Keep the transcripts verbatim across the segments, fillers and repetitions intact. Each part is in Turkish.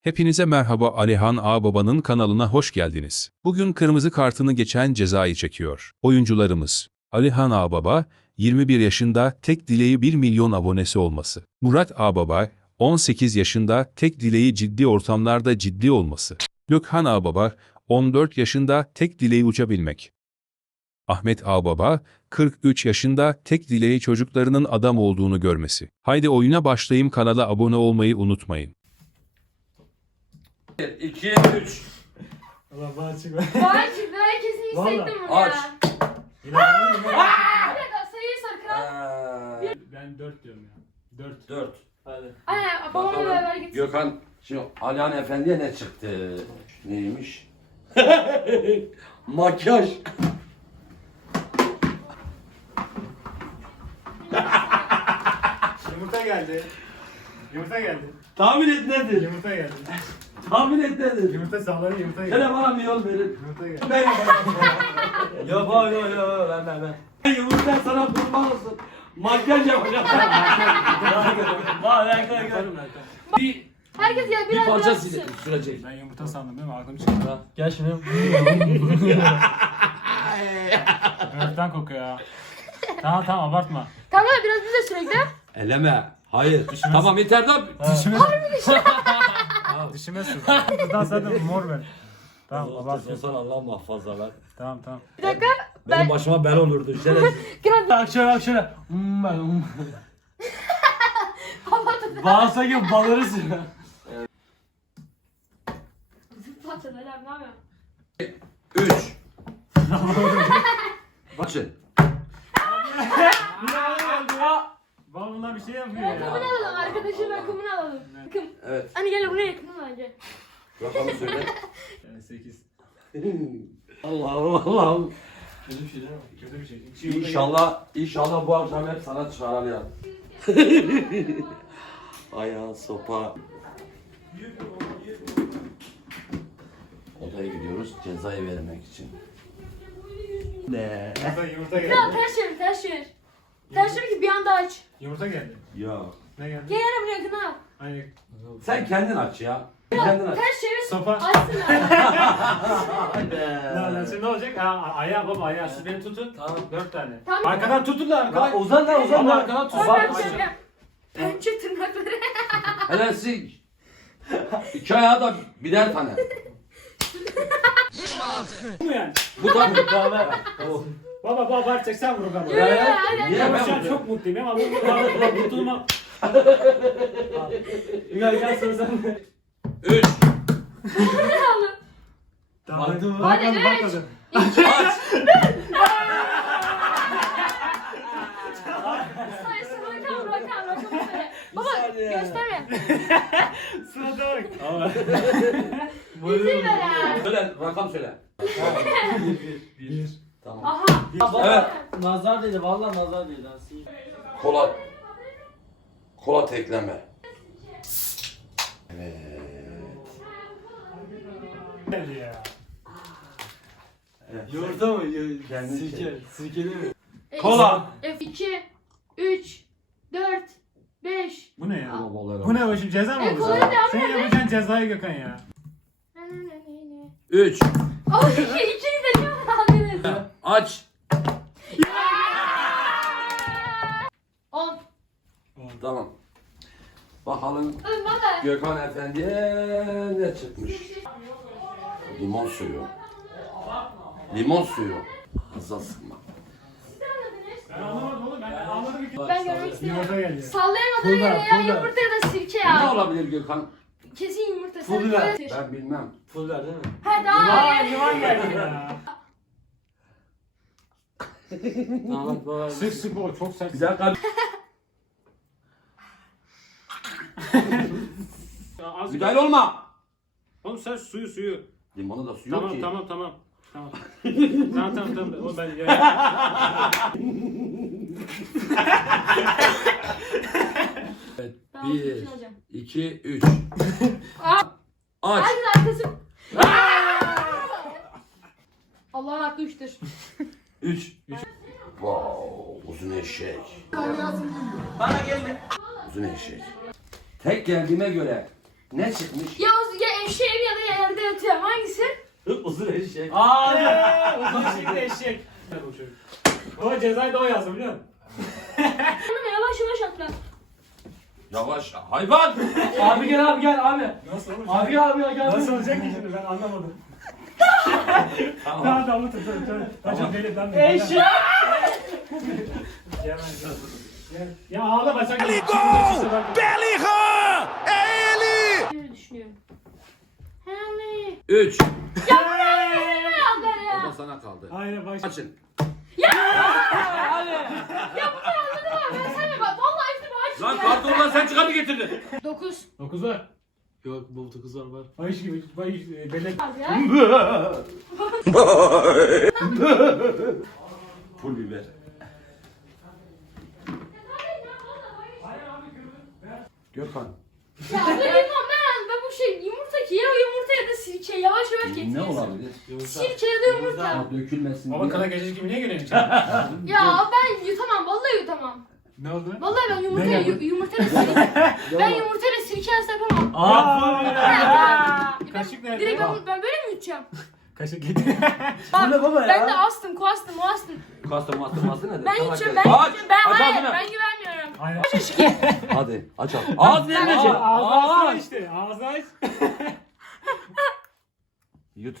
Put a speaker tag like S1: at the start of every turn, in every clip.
S1: Hepinize merhaba, Alihan Ağababa'nın kanalına hoş geldiniz. Bugün kırmızı kartını geçen cezayı çekiyor. Oyuncularımız: Alihan Ağababa, yirmi bir yaşında, tek dileği bir milyon abonesi olması. Murat Ağababa, on sekiz yaşında, tek dileği ciddi ortamlarda ciddi olması. Gökhan Ağababa, on dört yaşında, tek dileği uçabilmek. Ahmet Ağababa, kırk üç yaşında, tek dileği çocuklarının adam olduğunu görmesi. Haydi oyuna başlayayım, kanala abone olmayı unutmayın.
S2: bir, iki, üç.
S3: Allah bana çıkma.
S4: Vay çıktı, ben kesin
S3: Vallahi.
S4: hissettim bunu
S2: Aç.
S4: ya.
S3: Yine bana yine.
S4: Bir dakika sayıyı sor kral.
S2: Ee,
S3: Ben dört diyorum ya. Dört.
S2: dört.
S3: Hadi.
S4: Aynen babamla
S2: Bakalım.
S4: beraber gitsin.
S2: Gökhan, şimdi Alihan Efendi'ye ne çıktı? Neymiş? Makyaj.
S3: Yumurta geldi. Yumurta geldi.
S2: Tahmin et nedir?
S3: Yumurta geldi.
S2: Tahmin et nedir?
S3: Yumurta salları yumurta geldi.
S2: Hele bana bir yol verin.
S3: Yumurta geldi.
S2: Ben Yok yok yok yok ben ben ben. Ben yumurta sana kurban olsun. Makyaj yapacağım. Vay ben
S3: Yaparım ben.
S2: Bir,
S4: Herkes gel
S2: bir
S4: biraz
S2: parça
S4: biraz
S2: sile-
S4: tutsun.
S2: sürecek.
S3: Ben yumurta sandım değil mi? Aklım çıktı.
S5: Gel şimdi.
S3: Yumurtadan kokuyor ya. Tamam tamam abartma.
S4: Tamam biraz bize sürekli.
S2: Eleme. Hayır.
S3: Düşmez.
S2: Tamam yeter de.
S3: Dişime. Dişime sür. Buradan zaten mor ver. Tamam abartma.
S2: Sen Allah muhafaza ver.
S3: Tamam tamam.
S4: Bir dakika.
S2: Benim
S4: Ben
S2: başıma bel olurdu. Şöyle.
S4: kral
S5: Bak şöyle bak şöyle. Hmm, ben hmm.
S3: Bağırsa gibi balırız ya.
S4: patladı Ali abi, ne yapıyorsun?
S2: Üç. Bakın.
S3: Baba bunlar bir şey yapıyor ya.
S4: Rakamını alalım arkadaşım, rakamını alalım. Rakım.
S2: Evet.
S4: Hani gel buraya yakın bence.
S2: Rakamı söyle.
S3: Yani sekiz.
S2: Allah'ım Allah'ım.
S3: Kötü bir şey değil mi? Kötü bir şey. İki yumurta
S2: İnşallah, inşallah bu akşam hep sana çıkarar ya. Ayağı sopa. Odaya gidiyoruz cezayı vermek için. Ne?
S3: Yumurta, yumurta
S4: Kral
S3: geldi.
S4: ters çevir, ters çevir. Ters çevir ki bir anda aç.
S3: Yumurta geldi.
S2: Ya.
S3: Ne geldi?
S4: Gel yana buraya yakın al.
S3: Hani
S2: Sen kendin aç ya. Kendin aç.
S4: Ters çevir.
S3: sopa.
S4: Açsın abi.
S3: Ne lan şimdi ne olacak? Ha, ayağı baba ayağı. Siz beni tutun. Tamam. Dört tane.
S4: Tamam.
S3: Arkadan tutun da arkadan.
S2: Uzan da uzan da.
S3: Arkadan tut.
S4: Sonra ben
S3: Bak,
S4: çevireyim. Pençe tırnakları.
S2: Hele siz iki ayağı da birer tane.
S3: Bu mu yani?
S2: Bu da
S3: Baba baba bağıracak sen vur bana.
S4: Yürü ya, hadi.
S2: Niye
S3: Ben
S2: ben
S3: şu an
S2: vuruyorum?
S3: çok mutluyum ama bu bu kurtulma. Gel gel sıra sen.
S2: Üç.
S3: Tamam.
S5: Baktın mı?
S3: Bakmadı
S4: Hadi,
S3: bakmadı.
S2: Aç.
S4: Hayır, sana rakam, rakam, rakamı söyle. Baba
S2: saniye.
S4: gösterme.
S3: Sırada bak.
S4: İzin ver ya.
S2: Söyle rakam söyle.
S3: Bir.
S2: Tamam.
S4: Aha.
S2: Evet.
S5: Nazar dedi vallahi nazar dedi. lan.
S2: Kola. Kola tekleme. Evet.
S3: Geldi ya.
S5: Yumurta mı?
S2: Kendi
S5: Sirke.
S2: şey.
S5: Sirkeli mi?
S2: Kola.
S4: F iki, üç, dört, beş.
S3: Bu ne ya?
S2: Babalar
S3: Bu ne o şimdi ceza mı
S4: E,
S3: oldu?
S4: kolay
S3: sana?
S4: devam
S3: Senin
S4: et.
S3: yapacağın cezayı Gökhan ya.
S2: Üç.
S4: Oh, iki, ikini de kim aldınız?
S2: Aç.
S4: On.
S2: Tamam. Bakalım
S4: Oğlum bana.
S2: Gökhan Efendi'ye ne çıkmış? Limon suyu. Limon suyu. Hızla sıkma.
S3: Ben anlamadım oğlum ben anlamadım ki.
S4: Ben görmek istemiyorum.
S3: Yumurta geldi.
S4: Sallayamadın
S5: Pul ver,
S4: yere ya,
S5: pul ver.
S4: yumurta ya da sirke
S2: Ne
S4: ya.
S2: olabilir Gökhan?
S4: Kesin yumurta.
S5: Pul
S4: Sen
S5: ver.
S4: söyle.
S2: Ben bilmem.
S5: Pul ver değil mi?
S4: Hadi
S3: Aa
S4: abi.
S3: liman geldi ya.
S5: Tamam baba.
S3: Sık sık o çok sert.
S2: Bir dakika.
S3: Az
S2: Müdahale olma.
S3: Oğlum sen suyu suyu.
S2: Limonu da suyu yok
S3: Tamam
S2: ki.
S3: tamam tamam. Tamam. tamam tamam tamam. O ben ya.
S4: Tamam,
S2: Bir,
S4: sakin olacağım.
S2: iki, üç.
S4: Aa,
S2: Aç.
S4: hadi arkası. Allah'ın hakkı üçtür.
S2: Üç. Wow, uzun eşek.
S5: Bana geldi.
S2: Uzun eşek. Tek geldiğime göre Ne çıkmış?
S4: Ya, ya eşeğim ya da yerde yatıyorum. Hangisi?
S5: Uzun eşek.
S3: Hadi. Uzun eşek de eşek. O cezayı da o yazdı biliyor musun?
S4: Hanım yavaş yavaş atla.
S2: Yavaş hayvan.
S5: Abi gel abi gel abi.
S3: Nasıl olmuş?
S5: Abi gel abi gel.
S3: Nasıl olacak ki şimdi ben anlamadım. Tamam tamam tut tut tut. Hocam deli ben de.
S5: Eşek.
S3: Gel ben. Gel. Ya ağlama sen. Belly go!
S4: Öyle düşünüyorum. Henry.
S2: Üç.
S4: Ya bu ne
S2: O da
S4: ya?
S2: sana kaldı.
S3: Aynen baş.
S2: Açın.
S4: Ya bunu anladım abi. Ben sana bak. Vallahi üstüme aç.
S2: Lan kartondan sen çıkarı getirdin.
S4: Dokuz.
S3: Dokuz var.
S5: Yok bu dokuz var var.
S3: Bayış gibi. Bayış. e, Belek.
S4: Abi ya.
S2: Pul biber. Gökhan.
S4: Ya bu limon ben, ben bu şey yumurta ki ya yumurta ya da sirke yavaş yavaş getiriyorsun.
S2: Ne olabilir?
S4: Sirke ya da yumurta.
S2: Ya dökülmesin
S3: Baba
S2: diye.
S3: kana gececi gibi niye geliyorsun?
S4: Ya ben yutamam vallahi yutamam.
S3: Ne oldu?
S4: Vallahi ben yumurta
S3: Ne
S4: yu, yumurta ile sirke. ben yumurta ile sirke arası yapamam.
S3: Aa!
S4: Ben-
S3: Kaşık nerede?
S4: Direkt ben, ben böyle mi yutacağım?
S3: Kaşık getir.
S4: Bak,
S5: ne baba ya?
S4: Ben de astım, kuastım, muastım.
S2: Kastım mastım mastım ne?
S4: Ben yutacağım, ben
S2: Aç!
S4: yutacağım. Ben
S2: Aç
S4: hayır,
S2: ağzını!
S4: ben güvenmiyorum.
S3: Aynen.
S2: Hadi aç al. Ağız nereye
S3: Ağzını
S2: Ağız.
S3: aç işte. Ağzını aç.
S2: Yut.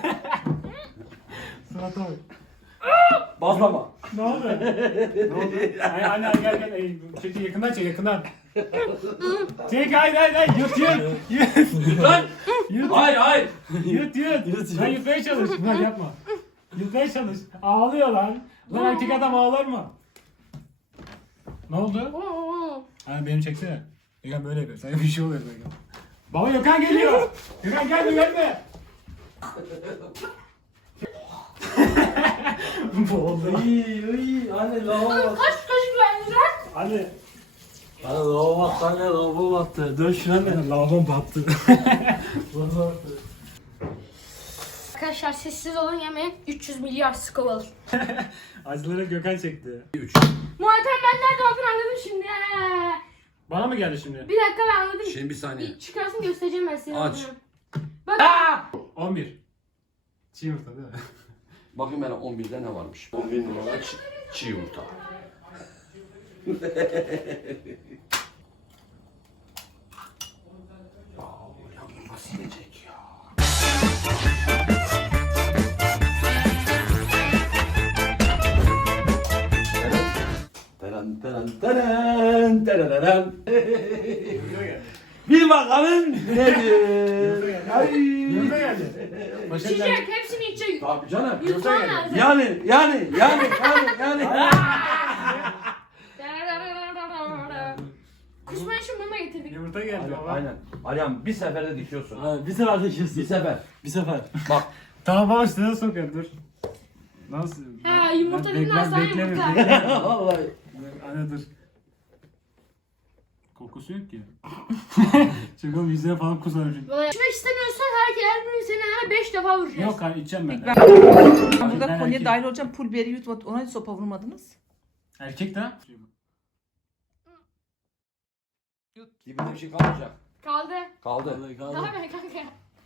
S3: Surat abi.
S2: Bazlama.
S3: Ne oldu? Ne oldu? Ay anne gel gel. Ay, çek yakından çek yakından. Çek hayır hayır hayır yut yut. Yut
S2: Yut lan.
S3: yut
S2: Hayır hayır.
S3: yut yut. Lan yutmaya çalış. Lan yapma. Yutmaya çalış. Ağlıyor lan. Lan erkek adam ağlar mı? Ne oldu?
S4: Oo.
S3: Hani benim çeksene. Gökhan böyle yapıyor. Sana bir şey oluyor böyle. Baba Gökhan geliyor. Gökhan gelme gelme. Bu oldu.
S5: İyi iyi. Anne lava
S4: Oğlum kaç kaşık verdin lan?
S3: Hadi.
S5: Anne lava battı anne lava battı. Dön şuna anne.
S3: Lavabom battı.
S5: Lava battı.
S4: Arkadaşlar sessiz olun yemeğin üç yüz milyar skov alır.
S3: Acıları Gökhan çekti.
S2: Üç.
S4: Muhatem ben nerede olduğunu anladım şimdi. He.
S3: Bana mı geldi şimdi?
S4: Bir dakika ben anladım.
S2: Şimdi bir saniye.
S4: Bir çıkarsın göstereceğim ben size.
S2: Aç.
S4: olduğunu. Bak.
S3: on bir. Çiğ yumurta değil mi?
S2: Bakayım ben on birde ne varmış. on bir numara çi, çiğ yumurta. Aa, ya bu nasıl yiyecek ya? Teren teren teren teren. Bir bakalım nedir? Ay.
S3: Yumurta geldi. Başak geldi.
S4: İçecek hepsini içecek.
S2: Tabii canım.
S4: Yutman lazım.
S2: Yani yani yani yani yani.
S4: Kusma için mama getirdik.
S3: Yumurta geldi baba.
S2: Aynen. Alihan bir seferde dikiyorsun.
S5: Abi bir sefer de kesin.
S2: Bir sefer.
S5: Bir sefer.
S2: Bak.
S3: Tamam baba üstüne sokuyor dur. Nasıl?
S4: Ha, yumurta
S3: Ben
S4: dedin,
S3: bekler-
S4: aslan
S3: beklemiyorum,
S4: yumurta.
S3: beklemiyorum.
S2: Vallahi.
S3: Dur, Anne dur. Kokusu yok ki. Çünkü oğlum yüzüne falan kusarım şimdi.
S4: Vallahi içmek istemiyorsan herkes her birini senin yanına beş defa vuracağız.
S3: Yok hayır içeceğim ben.
S6: Ben burada
S3: Ben
S6: konuya
S3: erkek.
S6: dahil olacağım. Pul biberi yutma. Ona hiç sopa vurmadınız.
S3: Erkek de.
S2: Dibinde bir şey kalmayacak.
S4: Kaldı.
S2: Kaldı.
S5: Vallahi kaldı.
S4: Daha be kanka.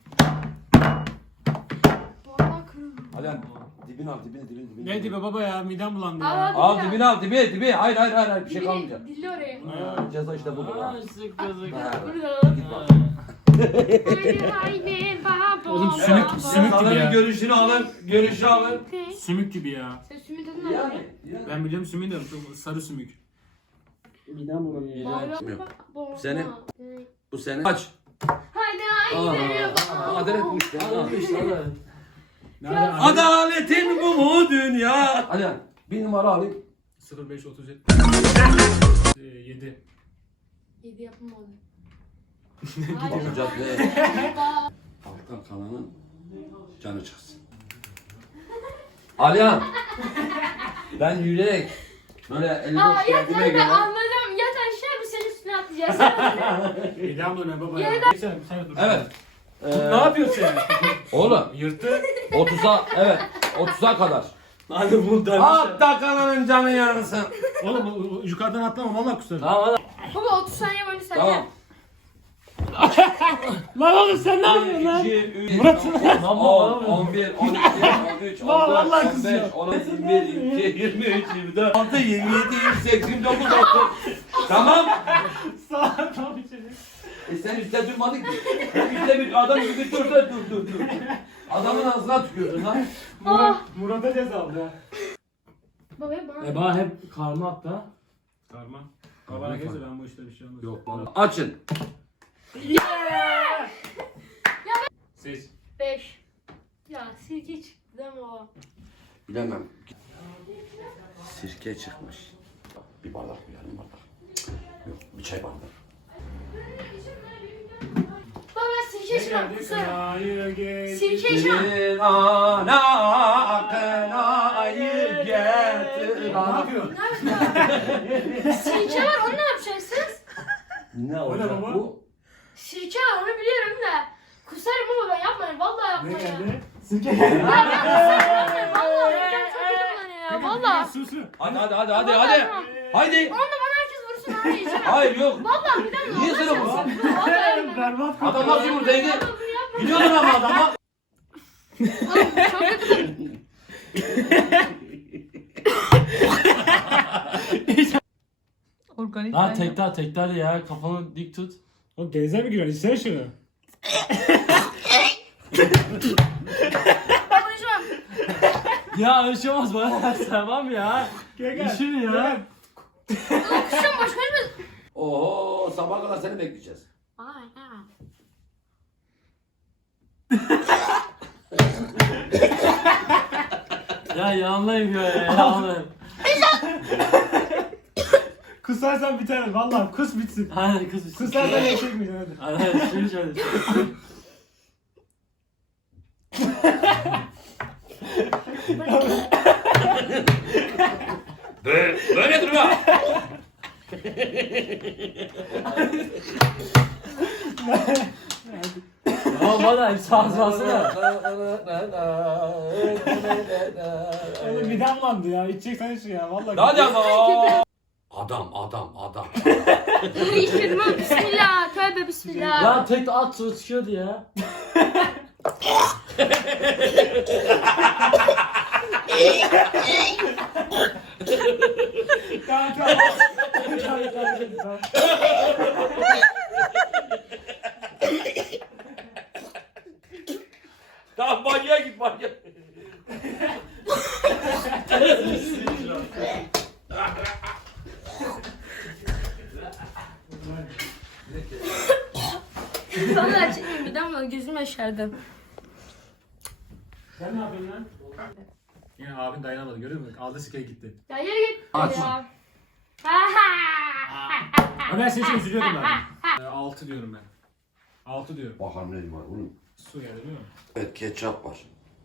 S4: Vallahi kırıldı.
S2: Alihan dibini al dibini dibini dibini.
S3: Ne dibe baba ya midem bulandı
S4: Al,
S3: ya.
S4: al.
S2: Al dibini al dibi dibi. Hayır hayır hayır, hayır. Bir şey
S4: Dili-
S2: kalmayacak.
S4: Dili oraya.
S2: Ha, ceza işte budur ha.
S5: Aa sık gözük.
S2: Ha.
S4: Burada.
S2: Git bak.
S4: Haydi haydi baba.
S3: Oğlum sümük-
S4: baba.
S3: sümük gibi ya.
S2: görüşünü alın. Görüşü alın.
S3: Sümük gibi ya.
S4: Sen sümük tadını
S2: Yani.
S4: al.
S2: yani.
S3: Ben biliyorum sümüğü de çok sarı sümük.
S5: Midem bulanıyor.
S4: Baba.
S2: Senin. Bu sene. Aç.
S4: Haydi haydi baba.
S2: Adalet bu işte.
S5: Hadi işte hadi.
S3: Nerede? Anne?
S2: Adaletin bu mu dünya? Alihan bir numara alayım.
S3: sıfır beş otuz yedi. yedi.
S4: Yedi yapma oğlum.
S2: Bakacağız ne?
S4: Baba.
S2: Alttan kalanın canı çıksın. Alihan. Ben yürek. Böyle eli
S4: Aa
S2: boş
S4: ya
S2: geldiğime
S4: ben
S2: göre.
S4: anladım. Yat aşağı bir senin üstüne atlayacağız.
S3: Midem bulanıyor baba ya.
S4: Yeniden-
S3: Bir saniye, bir saniye dur.
S2: Evet. Ee,
S3: Ne yapıyorsun ya?
S2: Oğlum
S3: Yırttı.
S2: otuza evet otuza kadar.
S5: Hadi bunu dönmüş.
S2: Hatta kananın canı yansın.
S3: Oğlum o- o- yukarıdan atlama valla kusarım.
S5: Tamam hadi.
S4: Baba otuz saniye boyunca sen
S2: Tamam.
S4: yap.
S3: Lan oğlum sen ne yapıyorsun lan?
S2: iki, üç,
S3: Murat.
S2: on, on bir, on iki, on üç, on
S3: Lan
S2: dört,
S3: vallahi
S2: on
S3: kızıyor.
S2: beş, on altı, yirmi bir, yirmi iki, yirmi üç, yirmi dört, yirmi altı, yirmi yedi, yirmi sekiz, yirmi dokuz, otuz. Tamam.
S3: Sağ tam içeri.
S2: E sen üstte durmadın ki. Üstte bir adam gibi dur dur dur dur dur. Adamın ağzına tükürdün lan.
S3: Murat, Murat'a ceza aldı ha.
S4: Baba bana.
S5: E bana hep karnı attı ha.
S3: Karma. Babana kesin ben bu işte bir şey olmaz.
S2: Yok bana. Açın.
S3: Seç.
S4: Beş. Ya sirke çıktı değil mi o?
S2: Bilemem. Sirke çıkmış. Bir bardak bir yarım bardak. Yok bir çay bardak.
S4: Baba ben sirke çıkarım kusarım.
S3: Hayır geç.
S4: Sirke içmem.
S2: Bir ana kınayı getir.
S3: Ne yapıyorsun?
S4: Sirke var onu ne yapacaksınız?
S2: Ne
S3: O ne baba?
S2: bu?
S4: Sirke var onu biliyorum da. Kusarım ama ben yapmayın. Vallahi
S3: Ne
S4: yapmayın ya.
S3: geldi? Sirke geldi.
S4: Ya ben kusarım. Vallahi yapacağım çok kötü bana ya. Vallahi.
S3: Sus.
S2: Hadi hadi hadi hadi
S4: Vallahi
S2: hadi.
S4: tamam.
S2: Haydi.
S4: Onu da bana herkes vursun abi içemem.
S2: Hayır yok.
S4: Vallahi bir daha
S2: Niye sana bu?
S4: Vallahi yapmam.
S3: Berbat.
S2: Adam nasıl yumurtaydı?
S4: Vallahi bunu yapmam.
S2: Biliyordun ama adama.
S4: Oğlum çok kötü.
S6: Organik.
S5: Lan
S6: ben-
S5: tekrar tekrar ya kafanı dik tut.
S3: O geze mi giriyor? İçsene şunu.
S4: Baba içmem.
S5: Ya öyle şey olmaz bana sevmem ya.
S3: Gel gel.
S5: İşin ya.
S3: Gel.
S4: Oğlum kusacağım başka hiçbir.
S2: Oho sabah kadar seni bekleyeceğiz.
S4: Ay ha.
S5: Ya yanlayım ya ya yanlayım.
S3: Kusarsan biter. Vallahi kus bitsin.
S5: Hadi kız.
S3: Kusarsan çekmeyeceksin hadi.
S5: Hadi hadi şunu şöyle.
S2: Böyle, böyle durma.
S5: Tamam bana hepsi ağzı alsana.
S3: Oğlum midem bulandı ya. İçeceksen iç ya. Vallahi.
S2: Hadi ama. Adam adam adam.
S4: Bunu içmedim ama bismillah. Tövbe bismillah.
S5: Ya tek at su çıkıyordu ya.
S3: Tamam tamam. Tamam, tamam, tamam.
S2: Tamam banyoya git banyoya.
S4: Vallahi çekmiyorum midem var gözüm yaşardı.
S3: Sen ne yapıyorsun lan? Yine abin dayanamadı görüyor musun? Aldı sikeye gitti.
S4: Ya yere git.
S2: Aç.
S4: Ya. Ha
S3: Ama ben senin için üzülüyordum ben. Ee, altı diyorum ben. Altı diyorum.
S2: Bakalım ne var oğlum.
S3: Su geldi değil mi?
S2: Evet ketçap var.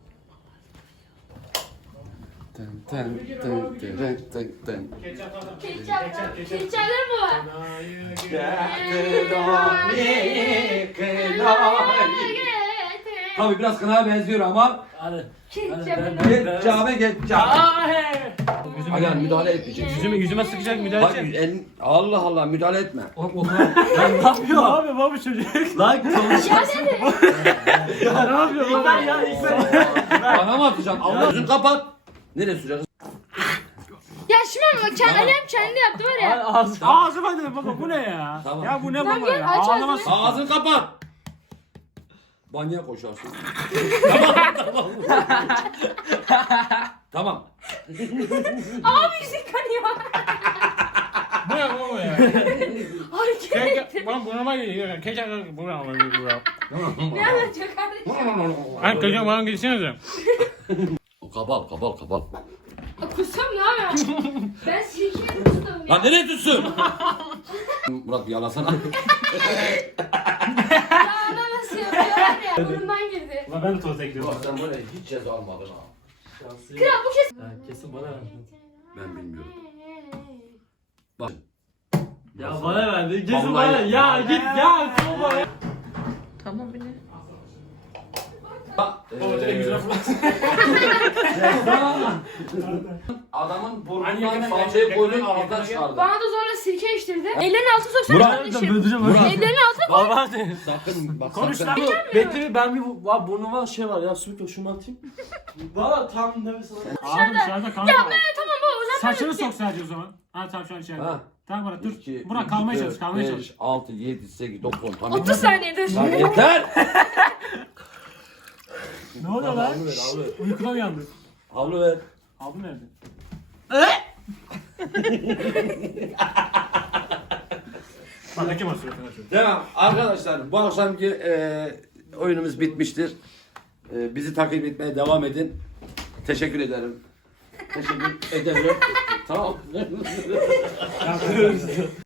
S3: Ketçap aldım.
S4: Ketçap. Ketçaplar mı var?
S2: Tabii biraz kınaya benziyor ama
S5: Hadi.
S4: Ketçap.
S2: ketçabe ketçap.
S5: Aa he.
S2: Hadi yani müdahale etmeyeceksin.
S5: Yüzüme yüzüme sıkacak müdahale
S2: Bak
S5: edecek.
S2: el, Allah Allah müdahale etme.
S5: Oğlum oğlum. Lan ne yapıyor?
S3: Ne yapıyor baba çocuk?
S5: Lan konuş.
S4: Ya dedi.
S5: Ya ne yapıyor lan? Ya ilk ben.
S2: Bana mı atacaksın? Allah yüzünü kapat. Nereye süreceksin?
S4: Ya şimdi ama kendi annem kendi yaptı var ya.
S5: Ağzı.
S3: Ağzıma dedim baba bu ne ya?
S2: Tamam.
S3: Ya bu ne
S4: Tamam,
S3: baba
S4: gel,
S3: ya?
S4: aç
S3: Ağlama.
S4: ağzını.
S2: Ağzını kapat. Banyoya koşarsın. tamam tamam. tamam.
S4: Abi yüzük kanıyor.
S3: Bu ne baba ya?
S4: Hareket etti.
S3: Kek, bana burnuma geliyor. Keçak burnuma geliyor.
S4: Ne anlatıyor kardeşim?
S3: Hani keçak bana gitsenize.
S2: Kabal kabal kabal.
S4: Kusam ne yapıyorsun? Ben sirkeyi kustum ya.
S2: Lan nereye tutsun? Murat bir yalasana.
S4: Ya adam nasıl yapıyor var ya. Burnundan girdi.
S3: Ulan ben de tuvalete gidiyorum.
S2: Sen böyle hiç ceza almadın ha.
S4: Kral bu kesin.
S5: Ya kesin bana verdi.
S2: Ben bilmiyorum. Bak.
S5: Ya bana verdi. Kesin
S2: Vallahi-
S5: bana. Ya git ya. Bana.
S6: Tamam bile.
S3: Baba direkt yüzüne fırlatsın.
S2: Adamın
S3: Hani
S2: burnundan
S3: yakına
S2: salçayı
S3: gel,
S2: koydun
S3: yakına gel,
S2: ağzından
S3: yakına gel.
S2: çıkardı.
S4: Bana da zorla sirke içtirdi. Ellerini altına soksana
S2: Murat,
S4: kardeşim.
S5: Murat.
S4: Ellerini altına koy.
S5: Baba
S2: Sakın bak
S3: Konuş
S2: sakın.
S3: lan.
S5: bekle bir ben bir bu- var burnuma şey var ya sümük yok şunu atayım. Valla tam nefes alamıyorum.
S3: Abi dışarıda kanka.
S4: Ya ben tamam baba o zaman.
S3: Saçını sok sadece o zaman. Ha tamam şu an içeride.
S2: Ha.
S3: Tamam Murat dur.
S2: iki,
S3: Burak
S2: üç,
S3: kalmaya
S2: dört,
S3: çalış kalmaya
S2: beş,
S3: çalış.
S2: altı, yedi, sekiz, dokuz, on. Tamam.
S4: otuz saniye dur.
S2: Lan yeter.
S3: Ne oluyor lan?
S5: Havlu ver havlu ver.
S3: Uykudan uyandı.
S5: Havlu ver.
S3: Abi nerede? Bana kim asıyor?
S2: Devam. Arkadaşlar bu akşamki e, oyunumuz bitmiştir. E, bizi takip etmeye devam edin. Teşekkür ederim. Teşekkür ederim. Tamam.